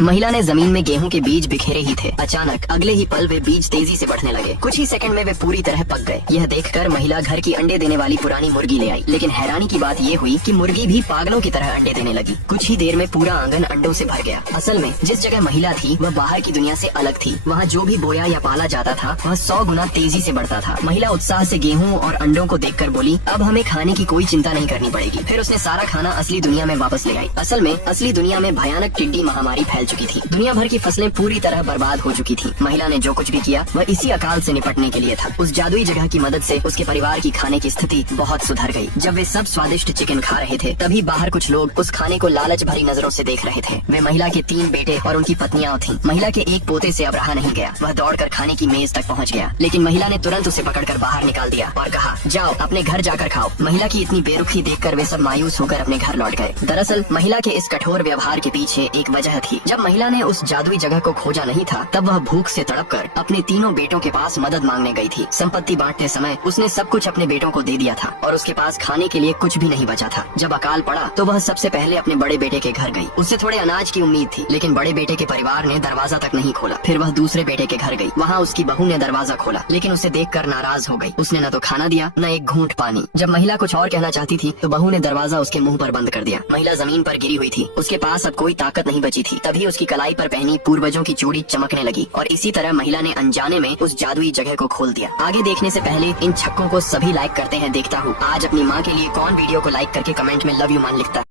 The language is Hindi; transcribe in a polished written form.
महिला ने जमीन में गेहूं के बीज बिखेरे ही थे। अचानक अगले ही पल वे बीज तेजी से बढ़ने लगे। कुछ ही सेकंड में वे पूरी तरह पक गए। यह देखकर महिला घर की अंडे देने वाली पुरानी मुर्गी ले आई। लेकिन हैरानी की बात ये हुई कि मुर्गी भी पागलों की तरह अंडे देने लगी। कुछ ही देर में पूरा आंगन अंडों से भर गया। असल में जिस जगह महिला थी वह बाहर की दुनिया से अलग थी। वहाँ जो भी बोया या पाला जाता था वह 100 गुना तेजी से बढ़ता था। महिला उत्साह से गेहूं और अंडों को देखकर बोली, अब हमें खाने की कोई चिंता नहीं करनी पड़ेगी। फिर उसने सारा खाना असली दुनिया में वापस ले आई। असल में असली दुनिया में भयानक टिड्डी महामारी फैल चुकी थी। दुनिया भर की फसलें पूरी तरह बर्बाद हो चुकी थी। महिला ने जो कुछ भी किया वह इसी अकाल से निपटने के लिए था। उस जादुई जगह की मदद से उसके परिवार की खाने की स्थिति बहुत सुधर गई। जब वे सब स्वादिष्ट चिकन खा रहे थे तभी बाहर कुछ लोग उस खाने को लालच भरी नजरों से देख रहे थे। वे महिला के 3 बेटे और उनकी पत्नियां थीं। महिला के एक पोते से अब रहा नहीं गया। वह दौड़कर खाने की मेज तक पहुंच गया, लेकिन महिला ने तुरंत उसे पकड़कर बाहर निकाल दिया और कहा, जाओ अपने घर जाकर खाओ। महिला की इतनी बेरुखी देखकर वे सब मायूस होकर अपने घर लौट गए। दरअसल महिला के इस कठोर व्यवहार के पीछे एक वजह थी। जब महिला ने उस जादुई जगह को खोजा नहीं था तब वह भूख से तड़पकर अपने तीनों बेटों के पास मदद मांगने गई थी। संपत्ति बांटते समय उसने सब कुछ अपने बेटों को दे दिया था और उसके पास खाने के लिए कुछ भी नहीं बचा था। जब अकाल पड़ा तो वह सबसे पहले अपने बड़े बेटे के घर गई। उससे थोड़े अनाज की उम्मीद थी, लेकिन बड़े बेटे के परिवार ने दरवाजा तक नहीं खोला। फिर वह दूसरे बेटे के घर गई। वहाँ उसकी बहू ने दरवाजा खोला, लेकिन उसे देखकर नाराज हो गई। उसने न तो खाना दिया न एक घूंट पानी। जब महिला कुछ और कहना चाहती थी तो बहू ने दरवाजा उसके मुंह पर बंद कर दिया। महिला जमीन पर गिरी हुई थी। उसके पास अब कोई ताकत नहीं बची थी। तभी उसकी कलाई पर पहनी पूर्वजों की चूड़ी चमकने लगी और इसी तरह महिला ने अनजाने में उस जादुई जगह को खोल दिया। आगे देखने से पहले इन छक्कों को सभी लाइक करते हैं। देखता हूँ आज अपनी माँ के लिए कौन वीडियो को लाइक करके कमेंट में लव यू मान लिखता है।